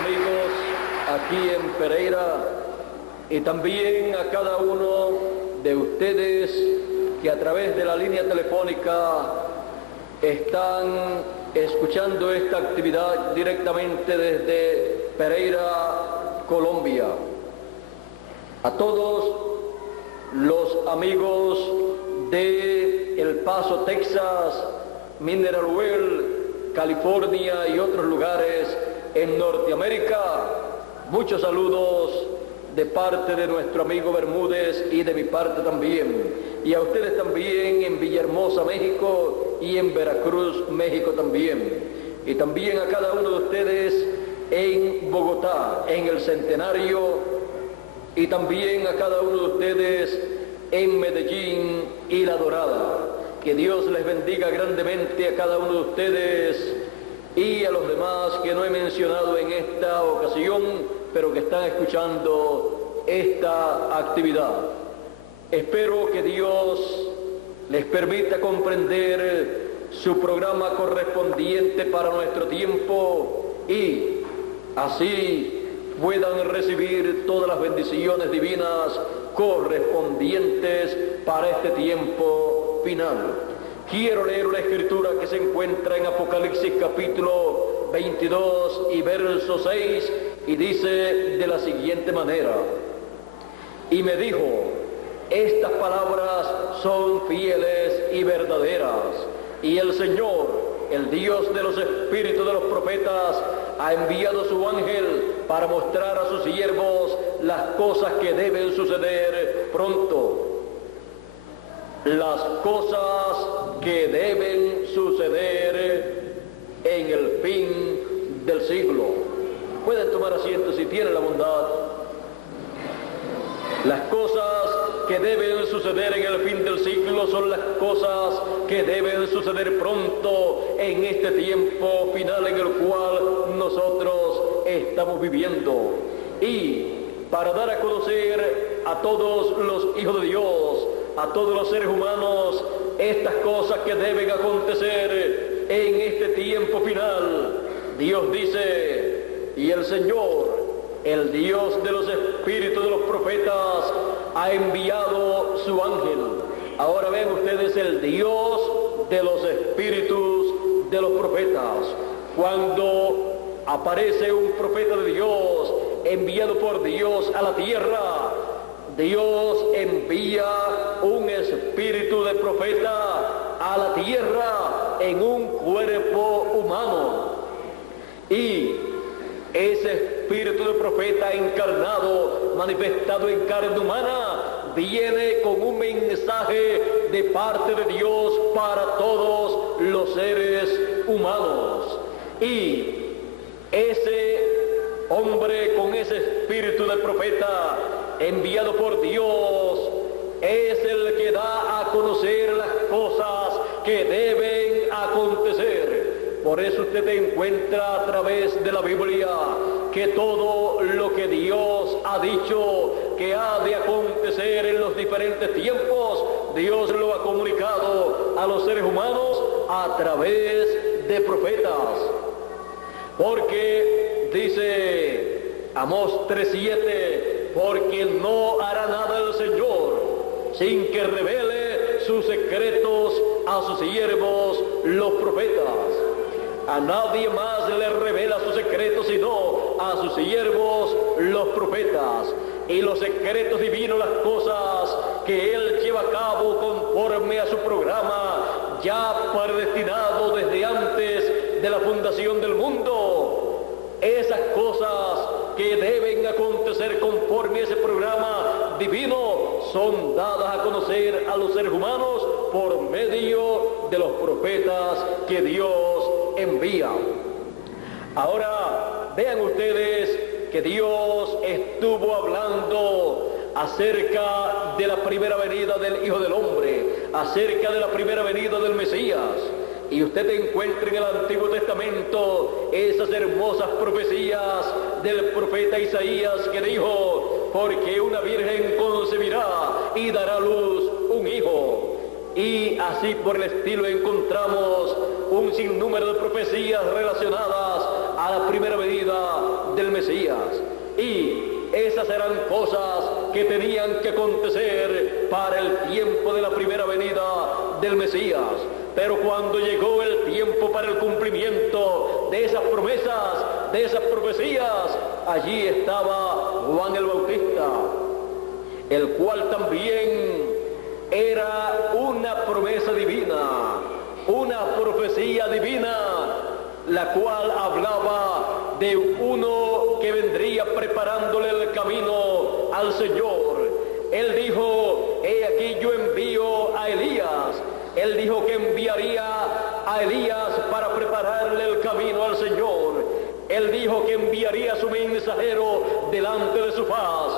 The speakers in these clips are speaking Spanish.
amigos aquí en Pereira y también a cada uno de ustedes que a través de la línea telefónica están escuchando esta actividad directamente desde Pereira, Colombia. A todos los amigos de El Paso, Texas, Mineral Well, California y otros lugares en Norteamérica, muchos saludos de parte de nuestro amigo Bermúdez y de mi parte también. Y a ustedes también en Villahermosa, México, y en Veracruz, México también. Y también a cada uno de ustedes en Bogotá, en el Centenario, y también a cada uno de ustedes en Medellín y La Dorada. Que Dios les bendiga grandemente a cada uno de ustedes y a los demás que no he mencionado en esta ocasión, pero que están escuchando esta actividad. Espero que Dios les permita comprender su programa correspondiente para nuestro tiempo y así puedan recibir todas las bendiciones divinas correspondientes para este tiempo final. Quiero leer una escritura que se encuentra en Apocalipsis capítulo 22 y verso 6 y dice de la siguiente manera: y me dijo, estas palabras son fieles y verdaderas, y el Señor, el Dios de los espíritus de los profetas, ha enviado su ángel para mostrar a sus siervos las cosas que deben suceder pronto. Las cosas que deben suceder en el fin del siglo. Pueden tomar asiento si tienen la bondad. Las cosas que deben suceder en el fin del siglo son las cosas que deben suceder pronto en este tiempo final en el cual nosotros estamos viviendo. Y para dar a conocer a todos los hijos de Dios, a todos los seres humanos, estas cosas que deben acontecer en este tiempo final, Dios dice, y el Señor, el Dios de los espíritus de los profetas, ha enviado su ángel. Ahora ven ustedes, el Dios de los espíritus de los profetas. Cuando aparece un profeta de Dios, enviado por Dios a la tierra, Dios envía un espíritu de profeta a la tierra en un cuerpo humano. Y ese espíritu de profeta encarnado, manifestado en carne humana, viene con un mensaje de parte de Dios para todos los seres humanos. Y ese hombre con ese espíritu de profeta enviado por Dios es el que da a conocer las cosas que deben acontecer. Por eso usted encuentra a través de la Biblia que todo lo que Dios ha dicho que ha de acontecer en los diferentes tiempos, Dios lo ha comunicado a los seres humanos a través de profetas. Porque dice Amós 3:7, porque no hará nada el Señor sin que revele sus secretos a sus siervos los profetas. A nadie más le revela sus secretos sino a sus siervos los profetas. Y los secretos divinos, las cosas que Él lleva a cabo conforme a su programa ya predestinado desde antes de la fundación del mundo. Esas cosas que deben acontecer conforme a ese programa divino son dadas a conocer a los seres humanos por medio de los profetas que Dios envía. Ahora vean ustedes que Dios estuvo hablando acerca de la primera venida del Hijo del Hombre, acerca de la primera venida del Mesías. Y usted encuentra en el Antiguo Testamento esas hermosas profecías del profeta Isaías que dijo, porque una virgen concebirá y dará a luz un hijo. Y así por el estilo encontramos un sinnúmero de profecías relacionadas a a la primera venida del Mesías. Y esas eran cosas que tenían que acontecer para el tiempo de la primera venida del Mesías. Pero cuando llegó el tiempo para el cumplimiento de esas promesas, de esas profecías, allí estaba Juan el Bautista, el cual también era una promesa divina, una profecía divina, la cual hablaba de uno que vendría preparándole el camino al Señor. Él dijo: he aquí yo envío a Elías. Él dijo que enviaría a Elías para prepararle el camino al Señor. Él dijo que enviaría a su mensajero delante de su faz.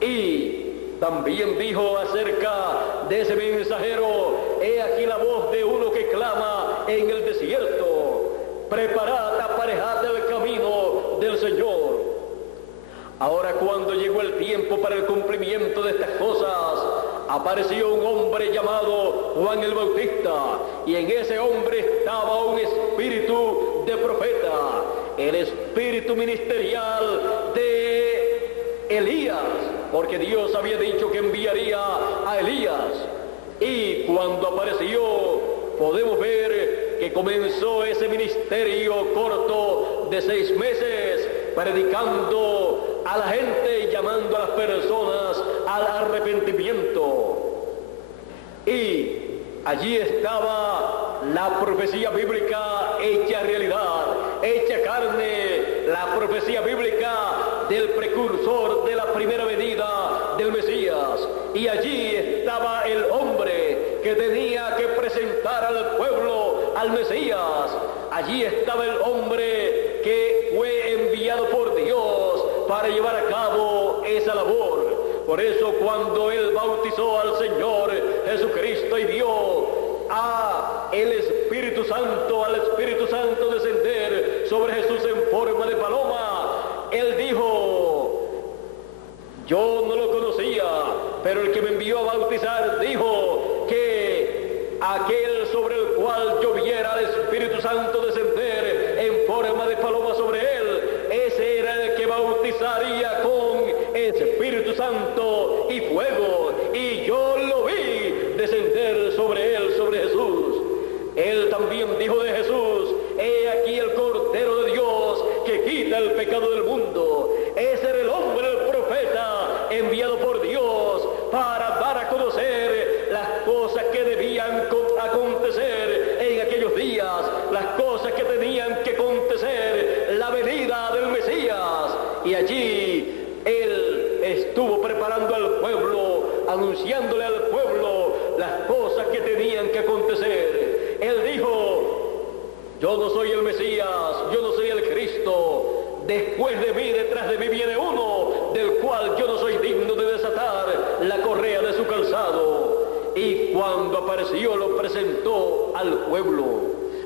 Y también dijo acerca de ese mensajero: he aquí la voz de uno que clama en el desierto, preparad, aparejad el camino del Señor. Ahora, cuando llegó el tiempo para el cumplimiento de estas cosas, apareció un hombre llamado Juan el Bautista, y en ese hombre estaba un espíritu de profeta, el espíritu ministerial de Elías, porque Dios había dicho que enviaría a Elías. Y cuando apareció, podemos ver que comenzó ese ministerio corto de 6 meses, predicando a la gente y llamando a las personas al arrepentimiento. Y allí estaba la profecía bíblica hecha realidad, hecha carne, la profecía bíblica del precursor de la primera venida del Mesías. Y allí estaba el hombre que tenía que presentar al pueblo al Mesías. Allí estaba el hombre que fue enviado por Dios para llevar a cabo esa labor. Por eso, cuando él bautizó al Señor Jesucristo y vio al Espíritu Santo descender sobre Jesús en forma de paloma, él dijo: yo no lo conocía, pero el que me envió a bautizar dijo que aquel sobre el cual yo viera al Espíritu Santo descender en forma de paloma sobre él, ese era el que bautizaría con Espíritu Santo y fuego. Y yo lo vi descender sobre él, sobre Jesús. Él también dijo de Jesús: he aquí el Cordero de Dios que quita el pecado del mundo. Ese era el hombre, el profeta enviado por Dios para dar a conocer las cosas que debían acontecer en aquellos días, las cosas que tenían que acontecer, la venida del Mesías. Y allí él estuvo preparando al pueblo, anunciándole al pueblo las cosas que tenían que acontecer. Él dijo: yo no soy el Mesías, yo no soy el Cristo. Después de mí, detrás de mí viene uno del cual yo no soy digno de desatar la correa de su calzado. Y cuando apareció, lo presentó al pueblo.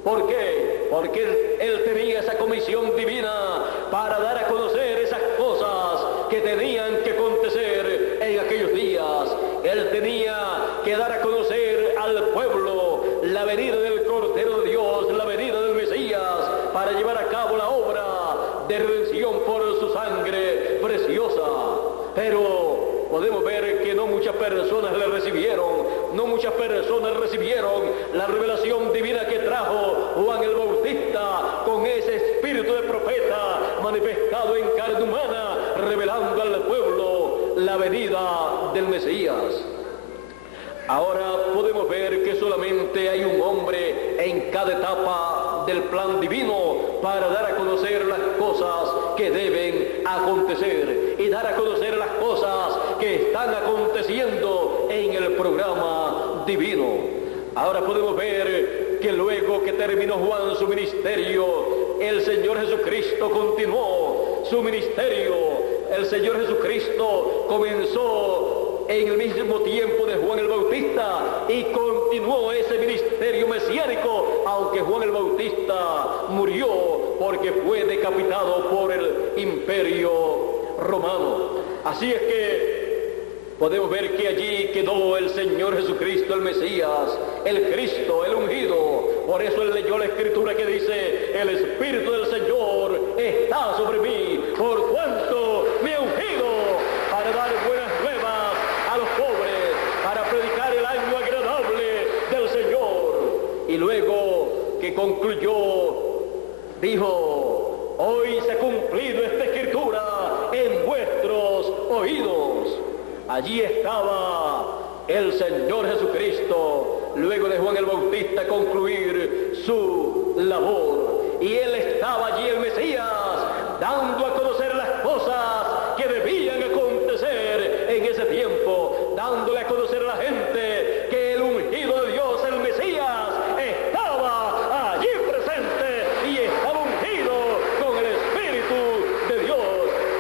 ¿Por qué? Porque él tenía esa comisión divina para dar a conocer esas cosas que tenían que acontecer en aquellos días. Él tenía que dar a conocer al pueblo la venida del Cordero de Dios, la venida del Mesías, para llevar a cabo la obra de redención por su sangre preciosa. Pero podemos ver que no muchas personas le recibieron, no muchas personas recibieron la revelación divina que trajo Juan el Bautista con ese espíritu de profeta manifestado en carne humana, revelando al pueblo la venida del Mesías. Ahora podemos ver que solamente hay un hombre en cada etapa del plan divino para dar a conocer las cosas que deben acontecer y dar a conocer las cosas que están aconteciendo en el programa divino. Ahora podemos ver que luego que terminó Juan su ministerio, el Señor Jesucristo continuó su ministerio. El Señor Jesucristo comenzó en el mismo tiempo de Juan el Bautista y continuó ese ministerio mesiánico, aunque Juan el Bautista murió porque fue decapitado por el imperio romano. Así es que podemos ver que allí quedó el Señor Jesucristo, el Mesías, el Cristo, el ungido. Por eso él leyó la escritura que dice: el Espíritu del Señor está sobre mí, por cuanto me ha ungido para dar buenas nuevas a los pobres, para predicar el año agradable del Señor. Y luego que concluyó, dijo: hoy se ha cumplido esta escritura en vuestros oídos. Allí estaba el Señor Jesucristo, luego de Juan el Bautista concluir su labor. Y Él estaba allí, el Mesías, dando a conocer las cosas que debían acontecer en ese tiempo, dándole a conocer a la gente que el ungido de Dios, el Mesías, estaba allí presente y estaba ungido con el Espíritu de Dios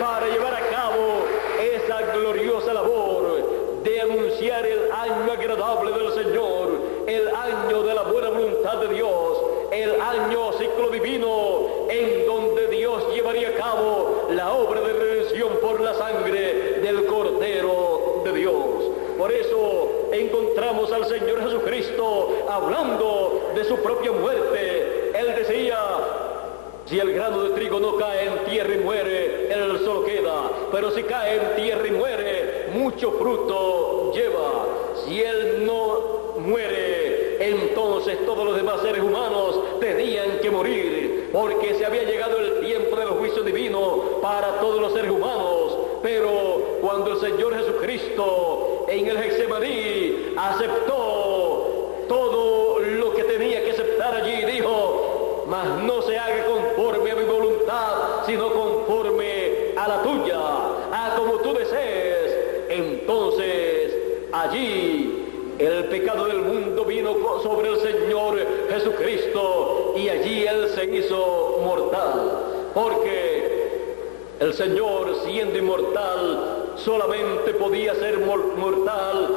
para llevar a cabo esa gloriosa labor de anunciar el año agradable del Señor, el año de la buena voluntad de Dios, el año ciclo divino en donde Dios llevaría a cabo la obra de redención por la sangre del Cordero de Dios. Por eso encontramos al Señor Jesucristo hablando de su propia muerte. Él decía: si el grano de trigo no cae en tierra y muere, él solo queda, pero si cae en tierra y muere, mucho fruto lleva. Si él no muere, entonces todos los demás seres humanos tenían que morir, porque se había llegado el tiempo del juicio divino para todos los seres humanos. Pero cuando el Señor Jesucristo en el Getsemaní aceptó todo lo que tenía que aceptar allí, dijo: mas no se haga conforme a mi voluntad, sino conforme a la tuya, a como tú desees. Entonces allí el pecado del mundo vino sobre el Señor Jesucristo y allí Él se hizo mortal, porque el Señor, siendo inmortal, solamente podía ser mortal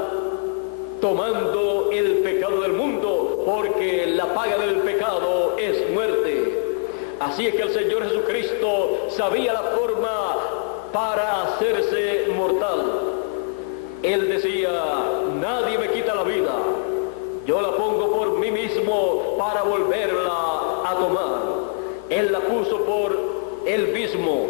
tomando el pecado del mundo, porque la paga del pecado es muerte. Así es que el Señor Jesucristo sabía la forma para hacerse mortal. Él decía: nadie me quita la vida, yo la pongo por mí mismo para volverla a tomar. Él la puso por él mismo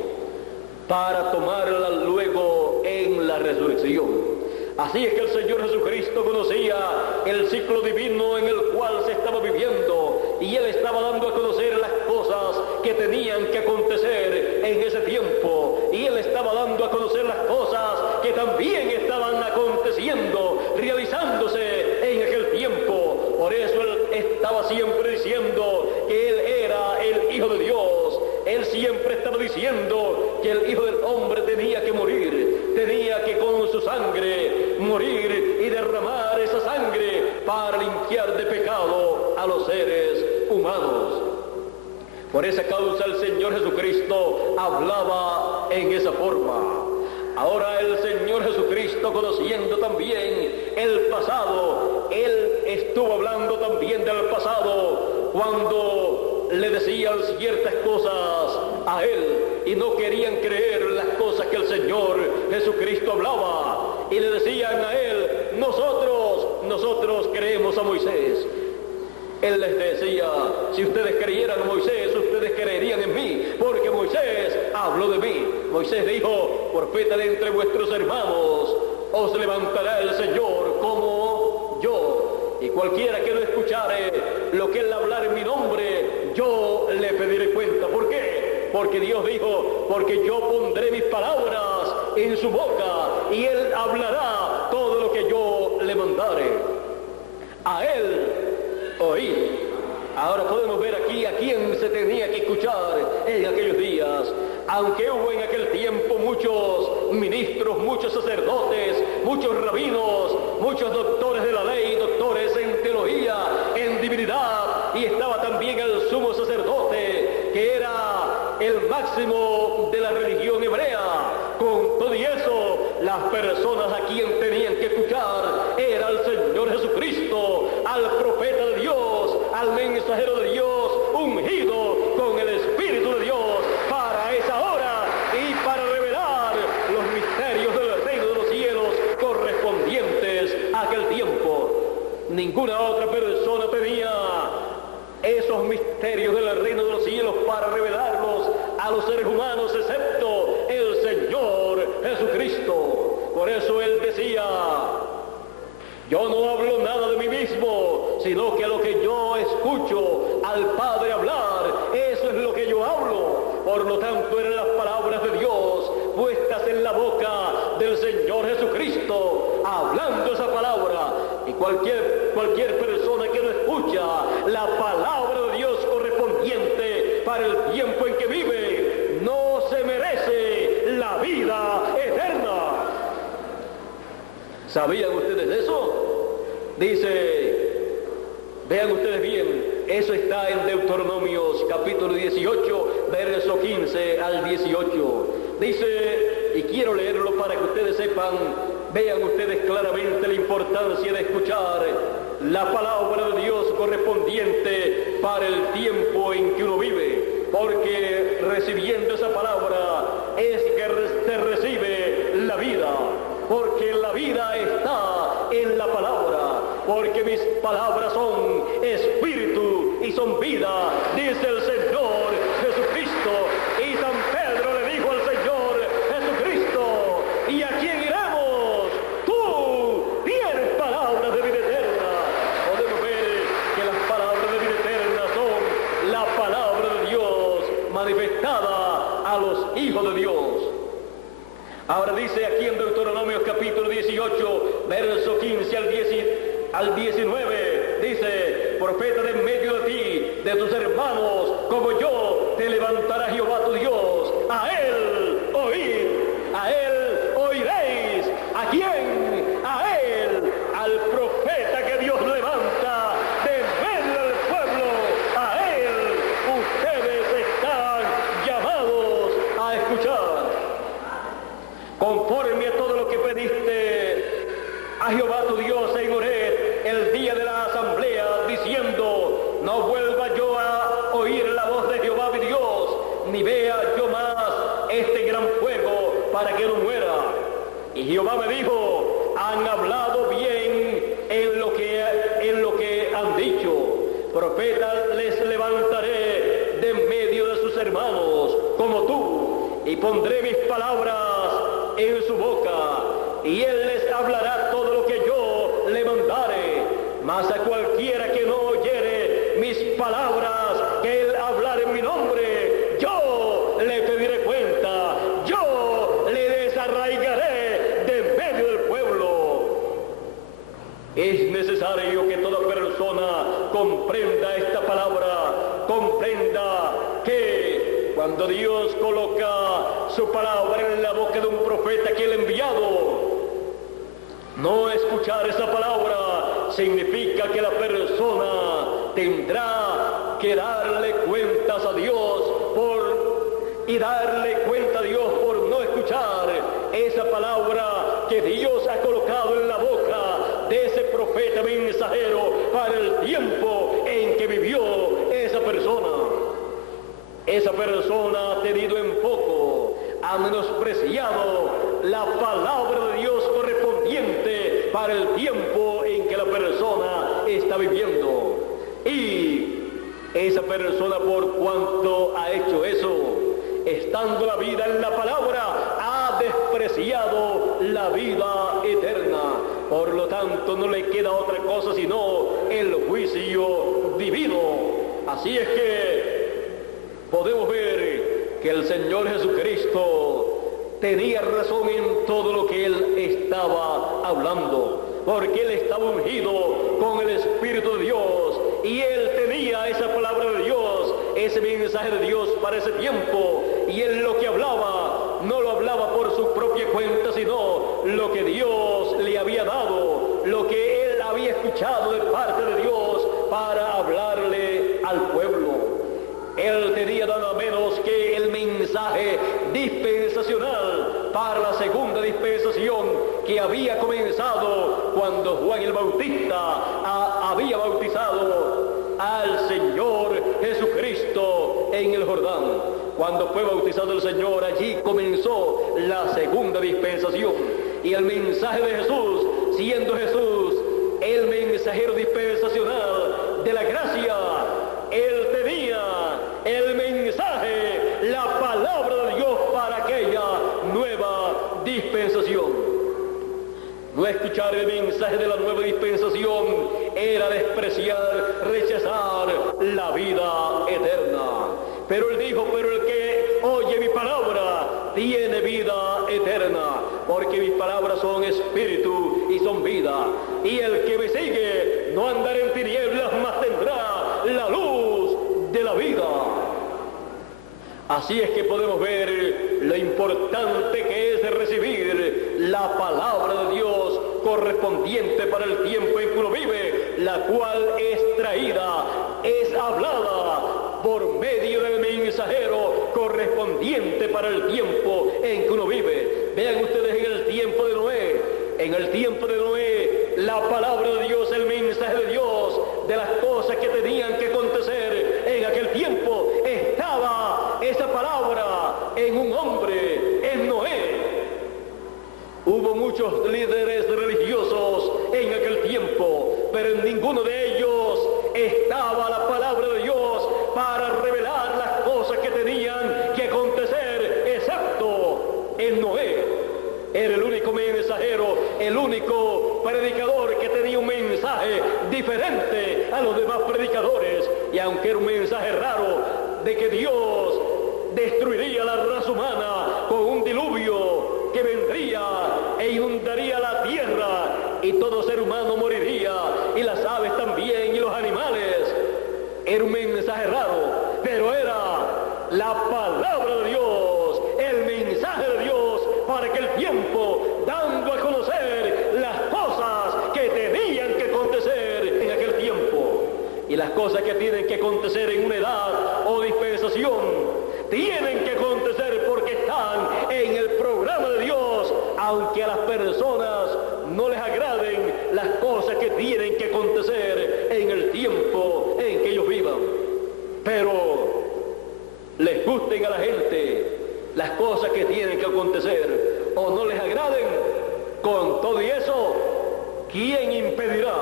para tomarla luego en la resurrección. Así es que el Señor Jesucristo conocía el ciclo divino en el cual se estaba viviendo, y Él estaba dando a conocer las cosas que tenían que acontecer en ese tiempo, y Él estaba dando a conocer las cosas que también estaban aconteciendo, realizándose en aquel tiempo. Por eso Él estaba siempre diciendo que Él era el Hijo de Dios. Él siempre estaba diciendo que el Hijo del Hombre tenía que morir, tenía que con su sangre morir y derramar esa sangre para limpiar de pecado a los seres humanos. Por esa causa el Señor Jesucristo hablaba en esa forma. Ahora el Señor Jesucristo, conociendo también el pasado, Él estuvo hablando también del pasado cuando le decían ciertas cosas a Él y no querían creer las cosas que el Señor Jesucristo hablaba, y le decían a Él: nosotros creemos a Moisés. Él les decía: si ustedes creyeran a Moisés, ustedes creerían en mí, porque Moisés habló de mí. Moisés dijo: profeta de entre vuestros hermanos, os levantará el Señor como yo, y cualquiera que no escuchare lo que Él hablar en mi nombre, yo le pediré cuenta. ¿Por qué? Porque Dios dijo: porque yo pondré mis palabras en su boca, y Él hablará todo lo que yo le mandare. A Él oí. Ahora podemos ver aquí a quién se tenía que escuchar en aquellos días. Aunque hubo en aquel tiempo muchos ministros, muchos sacerdotes, muchos rabinos, muchos doctores de la ley, doctores en teología, en divinidad, y estaba también el sumo sacerdote, que era el máximo de la religión hebrea. Con todo y eso, las personas a quien tenían que escuchar era al Señor Jesucristo, al profeta de Dios, al mensajero de Dios, ungido con el Espíritu de Dios para esa hora y para revelar los misterios del reino de los cielos correspondientes a aquel tiempo. Ninguna otra persona tenía esos misterios del reino de los cielos para revelarlos a a los seres humanos excepto el Señor Jesucristo. Por eso Él decía: yo no hablo nada de mí mismo, sino que lo que yo escucho al Padre hablar, eso es lo que yo hablo. Por lo tanto, eran las palabras de Dios puestas en la boca del Señor Jesucristo, hablando esa palabra. Y cualquier persona que no escucha la palabra de Dios correspondiente para el tiempo en que vive, no se merece la vida eterna. ¿Sabían ustedes eso? Dice, vean ustedes bien, eso está en Deuteronomios capítulo 18, verso 15 al 18. Dice, y quiero leerlo para que ustedes sepan, vean ustedes claramente la importancia de escuchar la palabra de Dios correspondiente para el tiempo en que uno vive, porque recibiendo esa palabra es que se recibe la vida. Porque la vida está en la palabra, porque mis palabras son espíritu y son vida, dice el Señor Jesucristo. Y San Pedro le dijo al Señor Jesucristo: ¿y a quién iremos? Tú tienes palabras de vida eterna. Podemos ver que las palabras de vida eterna son la palabra de Dios manifestada a los hijos de Dios. Ahora dice aquí en Deuteronomio capítulo 18, verso 15 al 19, dice: profeta de en medio de ti, de tus hermanos, como yo, te levantará Jehová tu Dios. A él oíd, a él oiréis. ¿A quién? A él, al profeta que Dios levanta de medio del pueblo. A él ustedes están llamados a escuchar. Conforme a todo lo que pediste a Jehová tu Dios en Horeb el día de la asamblea, diciendo: no vuelva yo a oír la voz de Jehová mi Dios, ni vea yo más este gran fuego, para que no muera. Y Jehová me dijo: han hablado bien en lo que han dicho. Profetas les levantaré de en medio de sus hermanos, como tú, y pondré mis palabras en su boca, y él les hablará todo lo que yo le mandare. Mas a cualquiera que no oyere mis palabras, que él hablare en mi nombre, yo le pediré cuenta, yo le desarraigaré de medio del pueblo. Es necesario que toda persona comprenda esta palabra, comprenda que cuando Dios coloca su palabra en la boca de un profeta que él ha enviado, no escuchar esa palabra significa que la persona tendrá que darle cuentas a Dios por no escuchar esa palabra que Dios ha colocado en la boca de ese profeta mensajero para el tiempo en que vivió esa persona. Esa persona ha tenido en poco, ha menospreciado la palabra de Dios correspondiente para el tiempo en que la persona está viviendo. Y esa persona, por cuanto ha hecho eso, estando la vida en la palabra, ha despreciado la vida eterna. Por lo tanto, no le queda otra cosa sino el juicio divino. Así es que podemos ver que el Señor Jesucristo tenía razón en todo lo que Él estaba hablando, porque Él estaba ungido con el Espíritu de Dios, y Él tenía esa palabra de Dios, ese mensaje de Dios para ese tiempo, y Él lo que hablaba, no lo hablaba por su propia cuenta, sino lo que Dios le había dado, lo que Él había escuchado de parte de Dios para hablarle al pueblo. Él tenía nada menos que el mensaje dispensacional para la segunda dispensación que había comenzado cuando Juan el Bautista había bautizado al Señor Jesucristo en el Jordán. Cuando fue bautizado el Señor, allí comenzó la segunda dispensación. Y el mensaje de Jesús, siendo Jesús el mensajero dispensacional de la gracia, Él tenía el mensaje la palabra de Dios para aquella nueva dispensación. No escuchar el mensaje de la nueva dispensación era despreciar, rechazar la vida eterna. Pero él dijo, pero el que oye mi palabra tiene vida eterna, porque mis palabras son espíritu y son vida. Y el que me sigue no andará en tinieblas, mas tendrá la luz de la vida. Así es que podemos ver lo importante que es recibir la palabra de Dios correspondiente para el tiempo en que uno vive, la cual es traída, es hablada por medio del mensajero correspondiente para el tiempo en que uno vive. Vean ustedes en el tiempo de Noé. En el tiempo de Noé, la palabra de Dios, el mensaje de Dios, de las cosas que tenían que acontecer en aquel tiempo, estaba esa palabra en un hombre, en Noé. Hubo muchos líderes religiosos en aquel tiempo, pero en ninguno de ellos estaba la palabra de Dios para revelar las cosas que tenían que acontecer, excepto en Noé. Era el único mensajero, el único predicador que tenía un mensaje diferente a los demás predicadores. Y aunque era un mensaje raro de que Dios destruiría la raza humana con un diluvio que vendría e inundaría la tierra y todo ser humano moriría, y las aves también y los animales, era un mensaje raro, pero era la palabra de Dios, el mensaje de Dios para aquel tiempo, dando a conocer las cosas que tenían que acontecer en aquel tiempo. Y las cosas que tienen que acontecer en una edad o dispensación tienen que acontecer porque están en el programa de Dios, aunque a las personas no les agraden las cosas que tienen que acontecer en el tiempo en que ellos vivan. Pero les gusten a la gente las cosas que tienen que acontecer o no les agraden, con todo y eso, ¿quién impedirá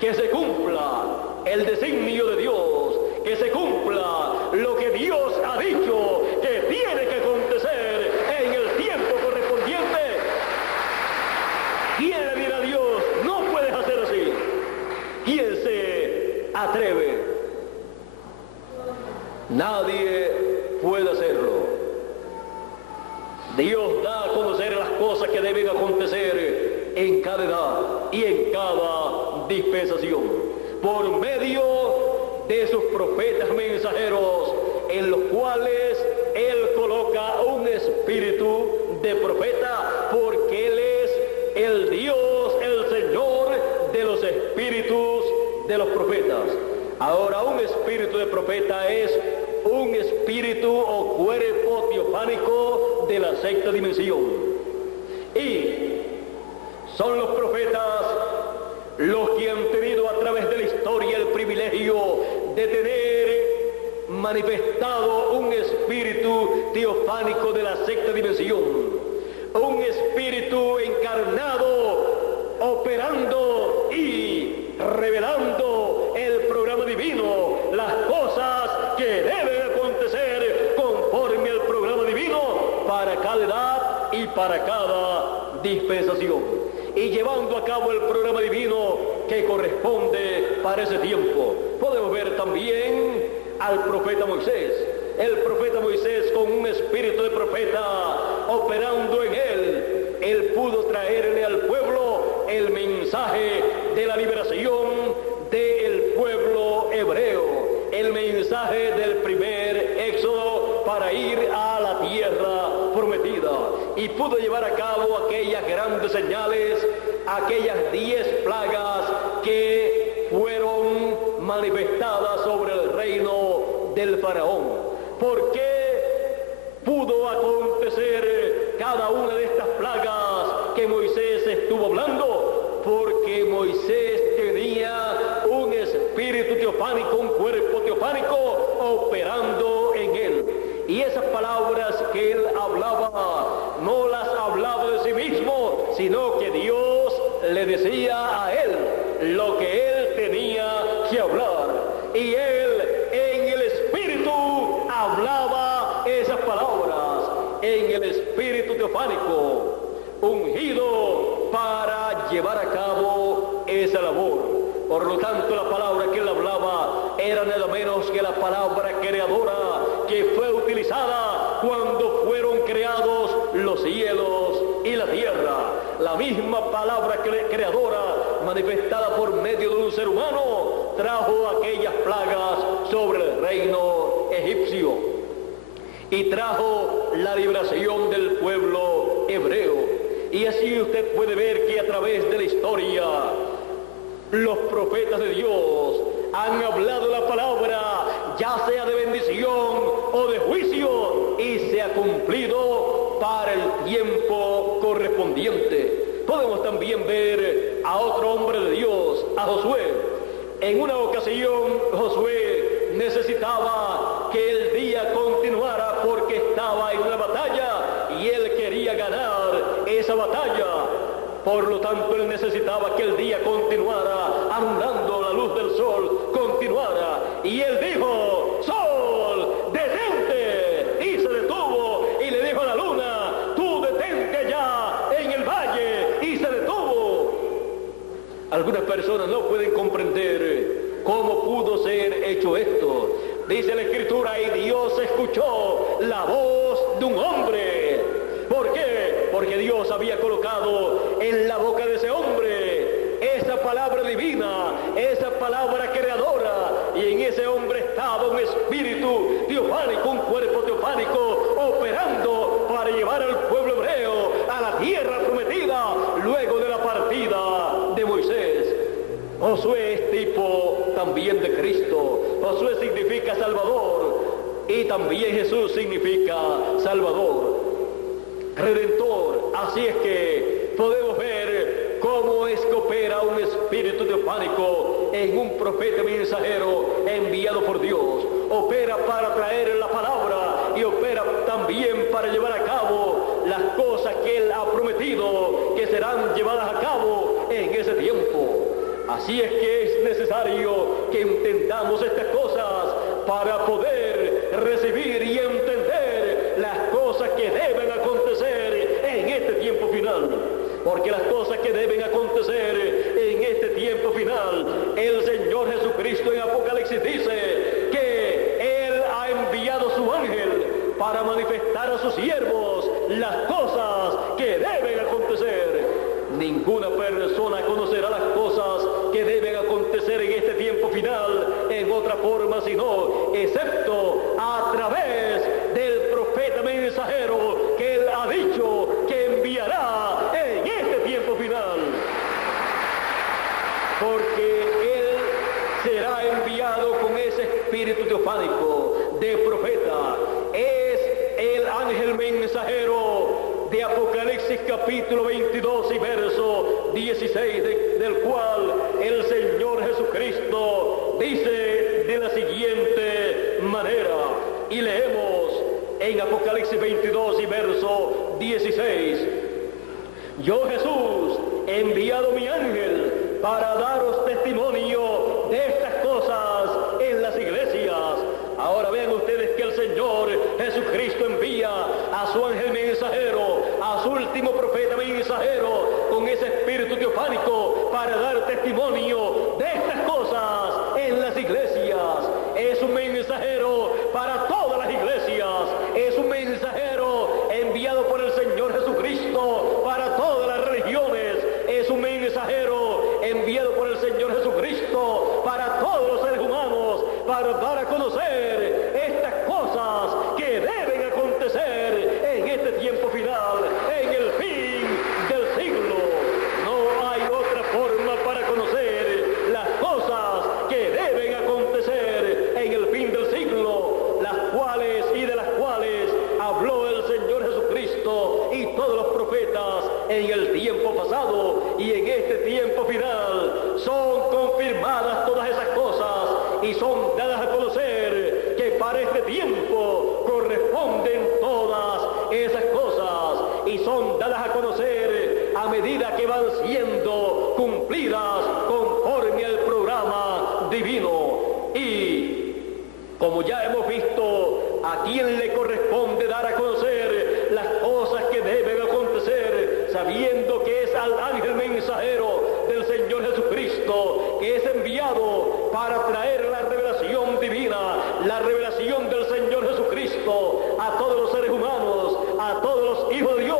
que se cumpla el designio de Dios, que se cumpla lo que Dios ha dicho que tiene que acontecer en el tiempo correspondiente? ¿Quién le dirá a Dios, no puedes hacer así? ¿Quién se atreve? Nadie puede hacerlo. Dios da a conocer las cosas que deben acontecer en cada edad y en cada dispensación, por medio de sus profetas mensajeros, en los cuales Él coloca un espíritu de profeta, porque Él es el Dios, el Señor de los espíritus de los profetas. Ahora, un espíritu de profeta es un espíritu o cuerpo teofánico de la sexta dimensión. Y son los profetas los que han tenido a través de la historia el privilegio de tener manifestado un espíritu teofánico de la sexta dimensión, un espíritu encarnado, operando y revelando el programa divino, las cosas que deben acontecer conforme al programa divino para cada edad y para cada dispensación, y llevando a cabo el programa divino que corresponde para ese tiempo. Podemos ver también al profeta Moisés. El profeta Moisés, con un espíritu de profeta operando en él pudo traerle al pueblo el mensaje de la liberación del pueblo hebreo, el mensaje del primer éxodo para ir a la tierra prometida, y pudo llevar a cabo aquellas grandes señales, aquellas 10 plagas que fueron manifestadas sobre el reino del faraón. ¿Por qué pudo acontecer cada una de estas plagas que Moisés estuvo hablando? Porque Moisés tenía un espíritu teofánico, un cuerpo teofánico operando en él. Y esas palabras que él hablaba, no las hablaba de sí mismo, sino que Dios le decía a él lo que él tenía que hablar. Y él en el espíritu hablaba teofánico, ungido para llevar a cabo esa labor. Por lo tanto, la palabra que él hablaba era nada menos que la palabra creadora que fue utilizada cuando fueron creados los cielos y la tierra. La misma palabra creadora manifestada por medio de un ser humano trajo aquellas plagas sobre el reino egipcio y trajo la liberación del pueblo hebreo. Y así usted puede ver que a través de la historia los profetas de Dios han hablado la palabra, ya sea de bendición o de juicio, y se ha cumplido para el tiempo correspondiente. Podemos también ver a otro hombre de Dios, a Josué. En una ocasión, Josué necesitaba que el día continuara porque estaba en una batalla y él quería ganar esa batalla. Por lo tanto, él necesitaba que el día continuara, anulando la luz del sol, continuara. Y él dijo: ¡Sol, detente! Y se detuvo. Y le dijo a la luna: ¡Tú detente ya en el valle! Y se detuvo. Algunas personas no pueden comprender cómo pudo ser hecho esto. Dice la Escritura: y Dios escuchó la voz de un hombre. ¿Por qué? Porque Dios había colocado en la boca de ese hombre esa palabra divina, esa palabra creadora, y en ese hombre estaba un espíritu teofánico, un cuerpo teofánico operando para llevar al pueblo hebreo a la tierra prometida luego de la partida de Moisés. Josué es tipo también de Cristo. Josué significa Salvador y también Jesús significa Salvador, Redentor. Así es que podemos ver cómo es que opera un espíritu teofánico en un profeta mensajero enviado por Dios. Opera para traer la palabra y opera también para llevar a cabo las cosas que él ha prometido que serán llevadas a cabo en ese tiempo. Así es que es necesario que entendamos estas cosas para poder recibir y entender las cosas que deben acontecer en este tiempo final. Porque las cosas que deben acontecer en este tiempo final, el Señor Jesucristo en Apocalipsis dice que Él ha enviado su ángel para manifestar a sus siervos las cosas que deben acontecer. Ninguna persona conocerá las cosas que deben acontecer en este tiempo final en otra forma, sino excepto a través del profeta mensajero que él ha dicho que enviará en este tiempo final. Porque él será enviado con ese espíritu teofánico de profeta. Es el ángel mensajero de Apocalipsis capítulo 22 y verso 16, del cual el Señor Jesucristo dice de la siguiente manera, y leemos en Apocalipsis 22 y verso 16: Yo, Jesús, he enviado mi ángel para daros testimonio de estas cosas en las iglesias. Ahora vean ustedes que el Señor Jesucristo envía a su ángel mensajero, a su último profeta mensajero, con ese espíritu teofánico para dar testimonio de estas cosas en las iglesias. Es un mensajero para todas las iglesias. Es un mensajero enviado por el Señor Jesucristo para todas las religiones. Es un mensajero enviado por el Señor Jesucristo para todos los seres humanos, para dar a conocer estas cosas que deben acontecer en este tiempo final, en el fin del siglo. No hay otra forma para conocer las cosas que deben acontecer en el fin del siglo, las cuales y de las cuales habló el Señor Jesucristo y todos los profetas en el tiempo pasado, y en este tiempo final son confirmadas todas esas cosas y son dadas a conocer que para este tiempo corresponden todas esas cosas y son dadas a conocer a medida que van siendo cumplidas conforme al programa divino. Y como ya hemos visto, a quién le corresponde dar a conocer las cosas que deben acontecer, sabiendo que es al ángel mensajero del Señor Jesucristo, que es enviado para traer la revelación divina, la revelación del Señor Jesucristo a todos los seres humanos, a todos los hijos de Dios.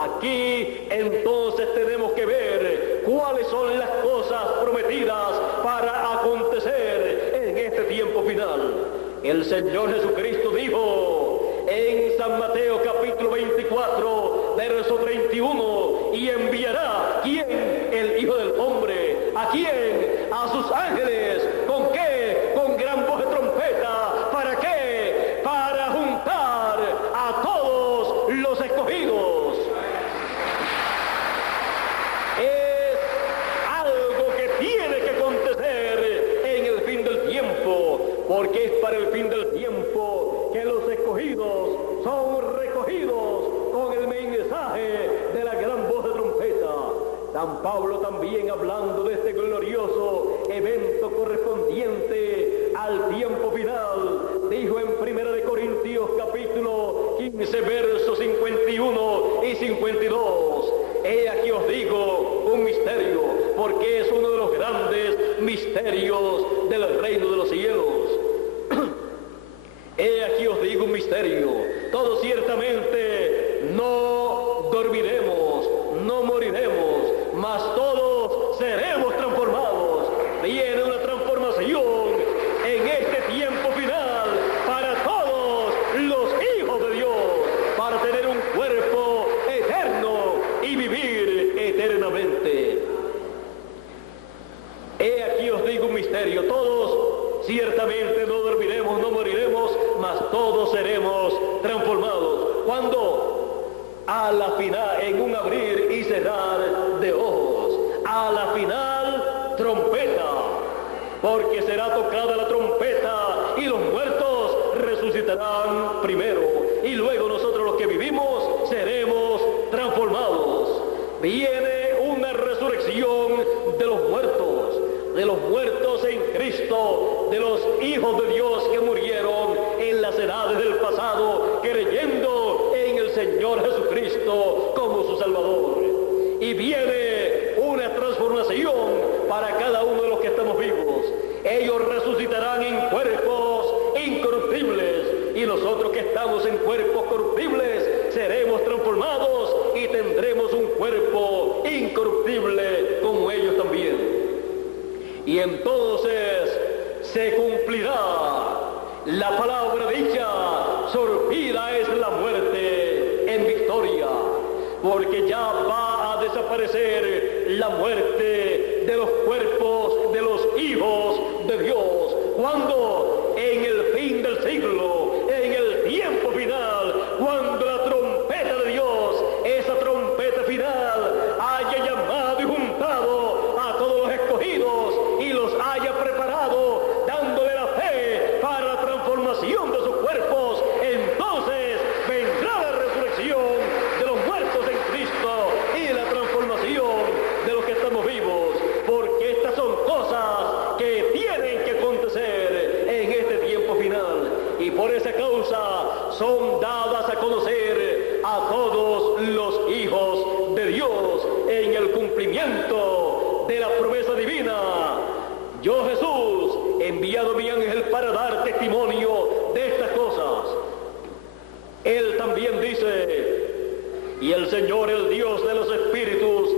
Aquí entonces tenemos que ver cuáles son las cosas prometidas para acontecer en este tiempo final. El Señor Jesucristo dijo en San Mateo capítulo 24, verso 31, y enviará, ¿quién? El Hijo del Hombre. ¿A quién? A sus ángeles. ¿Con qué? Con gran voz de trompeta. ¿Para qué? Para juntar a todos los escogidos. Es algo que tiene que acontecer en el fin del tiempo, porque es para el fin del tiempo que los escogidos son recogidos con el mensaje de la gran voz de trompeta. San Pablo también, hablando de este glorioso evento correspondiente al tiempo final, dijo en 1 Corintios capítulo 15, versos 51 y 52, he aquí os digo un misterio, porque es uno de los grandes misterios del reino de los cielos. He aquí os digo un misterio, todos ciertamente no dormiremos, no moriremos, mas todos seremos transformados. Viene una transformación en este tiempo final para todos los hijos de Dios, para tener un cuerpo eterno y vivir eternamente. He aquí os digo un misterio, todos ciertamente no dormiremos, no moriremos, mas todos seremos transformados. ¿Cuándo? A la final, en un abrir y cerrar de ojos. A la final, trompeta, porque será tocada la trompeta y los muertos resucitarán primero, y luego nosotros los que vivimos seremos transformados. Viene una resurrección de los muertos en Cristo, de los hijos de Dios que murieron en las edades del pasado, creyendo en el Señor Jesucristo como su Salvador. Y viene una transformación para cada uno de los que estamos vivos. Ellos resucitarán en cuerpos incorruptibles, y nosotros que estamos en cuerpos corruptibles seremos transformados y tendremos un cuerpo incorruptible como ellos también. Y entonces se cumplirá la palabra dicha, sortida es la muerte en victoria, porque ya va a desaparecer la muerte de los cuerpos de los hijos de Dios. ¿Cuándo? En el fin del siglo, en el tiempo final, cuando la trompeta de Dios, esa trompeta final, haya llamado y juntado a todos los escogidos y los haya preparado, dándole la fe para la transformación de sus cuerpos. Entonces vendrá la resurrección de los muertos en Cristo y la transformación de los que estamos vivos, porque estas son cosas que tienen que acontecer en este tiempo final, y por esa causa son dadas a conocer a todos los hijos de Dios en el cumplimiento de la promesa divina. Yo, Jesús, he enviado mi ángel para dar testimonio de estas cosas. Él también dice, y el Señor, el Dios de los espíritus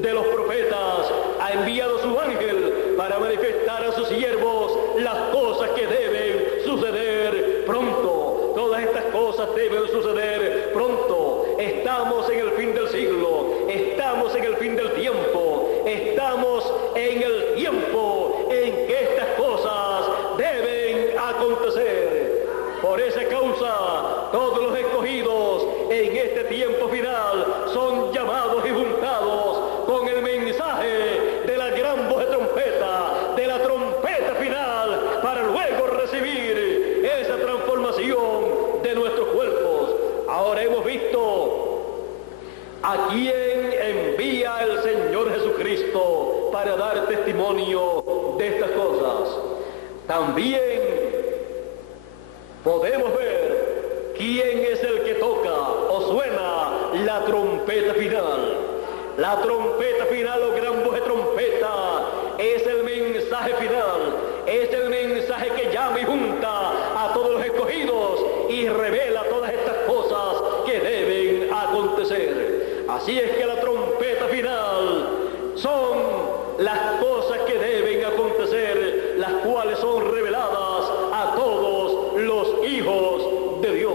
de los profetas, ha enviado su ángel para manifestar a sus siervos las cosas que deben suceder pronto. Todas estas cosas deben suceder pronto. Estamos en el fin del siglo, estamos en el fin del tiempo, estamos en el tiempo en que estas cosas deben acontecer. Por esa causa, todos los escogidos en este tiempo final son llamados y juntados con el mensaje de la gran voz de trompeta, de la trompeta final, para luego recibir esa transformación de nuestros cuerpos. Ahora hemos visto a quién envía el Señor Jesucristo para dar testimonio de estas cosas. También podemos ver quién es el que toca, o la trompeta final. La trompeta final o gran voz de trompeta es el mensaje final, es el mensaje que llama y junta a todos los escogidos y revela todas estas cosas que deben acontecer. Así es que la trompeta final son las cosas que deben acontecer, las cuales son reveladas a todos los hijos de Dios.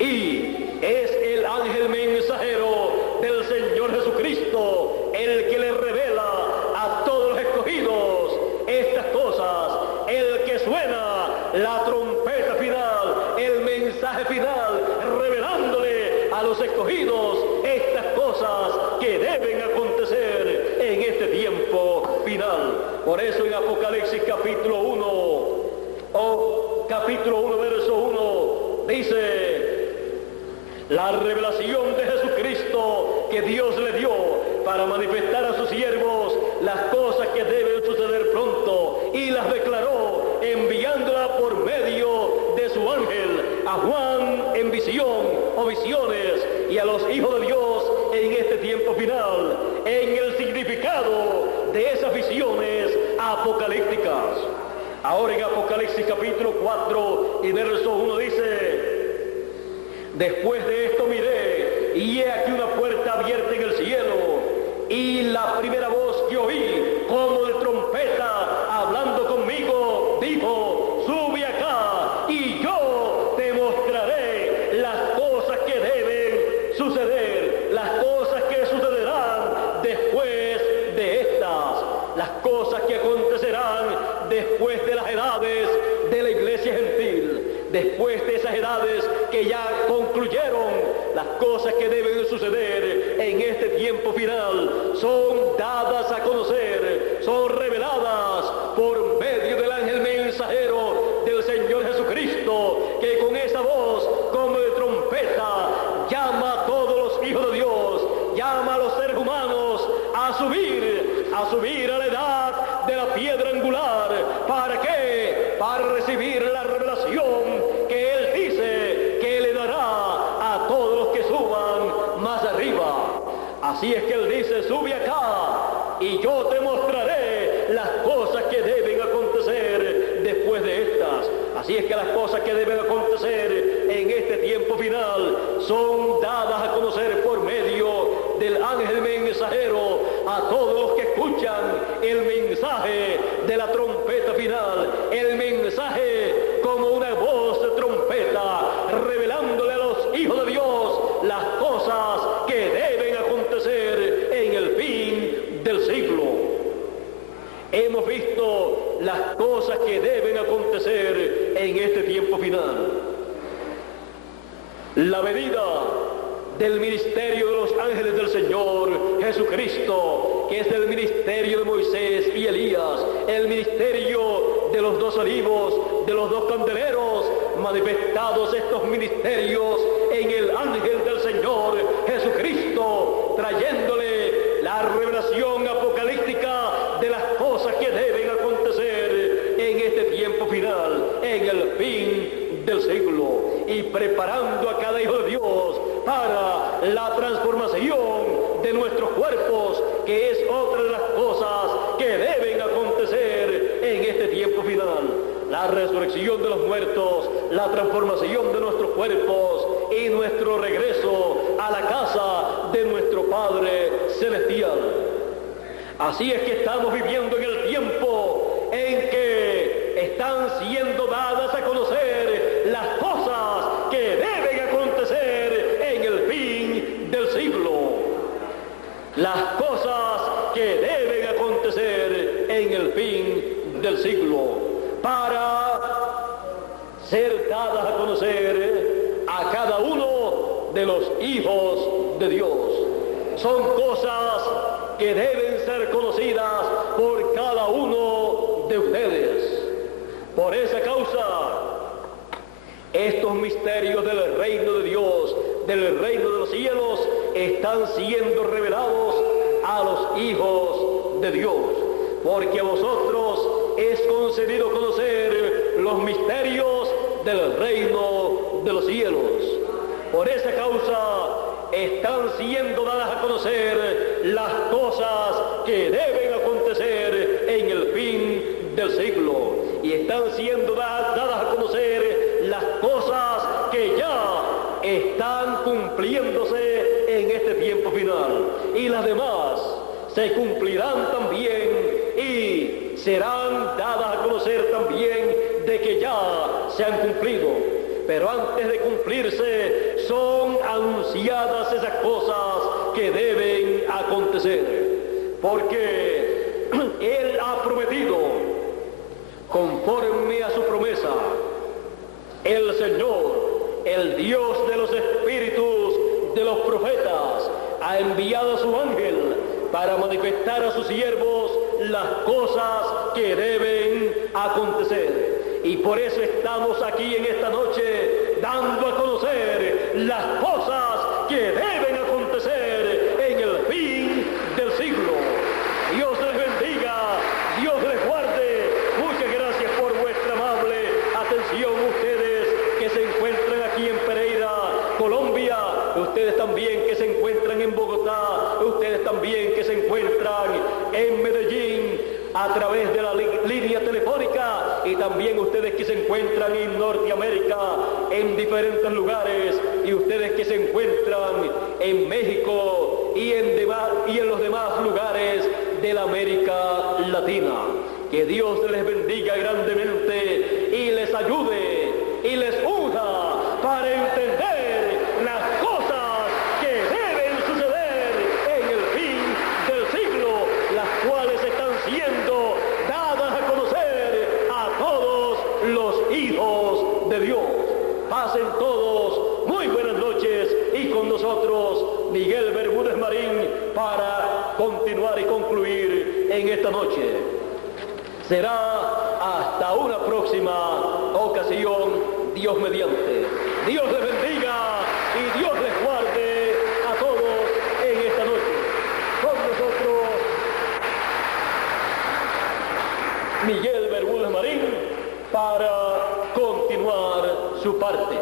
Y es el ángel mensajero del Señor Jesucristo el que le revela a todos los escogidos estas cosas, el que suena la trompeta final, el mensaje final, revelándole a los escogidos estas cosas que deben acontecer en este tiempo final. Por eso en Apocalipsis capítulo 1 o capítulo 1 verso 1 dice: la revelación de Jesucristo que Dios le dio para manifestar a sus siervos las cosas que deben suceder pronto, y las declaró enviándola por medio de su ángel a Juan en visión o visiones y a los hijos de Dios en este tiempo final, en el significado de esas visiones apocalípticas. Ahora en Apocalipsis capítulo 4 y verso 1 dice: después de esto miré, y he aquí una puerta abierta en el cielo, y la primera voz que oí, como de trompeta, hablando conmigo, dijo: sube acá, y yo te mostraré las cosas que deben suceder, las cosas que sucederán después de estas, las cosas que acontecerán después de las edades de la iglesia gentil. Después de esas edades que ya concluyeron, las cosas que deben suceder en este tiempo final son dadas a conocer, son reveladas por medio del ángel mensajero del Señor Jesucristo, que con esa voz como de trompeta llama a todos los hijos de Dios, llama a los seres humanos a subir a la edad de la piedra angular. ¿Para qué? Para recibir la revelación que Él dice que le dará a todos los que suban más arriba. Así es que Él dice: sube acá y yo te mostraré las cosas que deben acontecer después de estas. Así es que las cosas que deben acontecer en este tiempo final son dadas a conocer por medio del ángel mensajero a todos los que escuchan el mensaje de la trompeta final, el mensaje como una voz de trompeta, revelándole a los hijos de Dios las cosas que deben acontecer en el fin del siglo. Hemos visto las cosas que deben acontecer en este tiempo final. La venida del ministerio de los ángeles del Señor Jesucristo, que es el ministerio de Moisés y Elías, el ministerio de los dos olivos, de los dos candeleros, manifestados estos ministerios en el ángel del Señor Jesucristo, trayéndole la revelación apocalíptica de las cosas que deben acontecer en este tiempo final, en el fin del siglo, y preparando a cada hijo de Dios para la transformación de nuestros cuerpos, que es otra de las cosas que deben acontecer en este tiempo final. La resurrección de los muertos, la transformación de nuestros cuerpos y nuestro regreso a la casa de nuestro Padre Celestial. Así es que estamos viviendo en el tiempo en que están siendo dadas a conocer las cosas que deben acontecer en el fin del siglo. Las cosas que deben acontecer en el fin del siglo, para ser dadas a conocer a cada uno de los hijos de Dios. Son cosas que deben ser conocidas por cada uno de ustedes. Por esa causa, estos misterios del reino de Dios, del reino de los cielos, están siendo revelados a los hijos de Dios, porque a vosotros es concedido conocer los misterios del reino de los cielos. Por esa causa, están siendo dadas a conocer las cosas que deben acontecer en el fin del siglo. Y están siendo dadas a conocer las cosas que ya están cumpliéndose en este tiempo final. Y las demás se cumplirán también y serán dadas a conocer también de que ya se han cumplido. Pero antes de cumplirse son anunciadas esas cosas que deben acontecer. Porque Él ha prometido, conforme a su promesa, el Señor, el Dios de los espíritus de los profetas, ha enviado a su ángel para manifestar a sus siervos las cosas que deben acontecer. Y por eso estamos aquí en esta noche dando a conocer las cosas que deben acontecer en el fin del siglo. Dios les bendiga, Dios les guarde. Muchas gracias por vuestra amable atención, ustedes que se encuentran aquí en Pereira, Colombia, ustedes también que se encuentran en Bogotá, ustedes también que se encuentran en Medellín a través de la línea telefónica, y también ustedes que se encuentran en Norteamérica en diferentes lugares, y ustedes que se encuentran en México y en los demás lugares de la América Latina. Que Dios les bendiga grandemente y les ayude y les unja para entender las cosas que deben suceder en el fin del siglo, las cuales están siendo dadas a conocer a todos los hijos de Dios. Pasen todos muy buenas noches, y con nosotros Miguel Bermúdez Marín para continuar y concluir en esta noche. Será hasta una próxima ocasión, Dios mediante. Dios les bendiga y Dios les guarde a todos en esta noche. Con nosotros, Miguel Bermúdez Marín, para continuar su parte.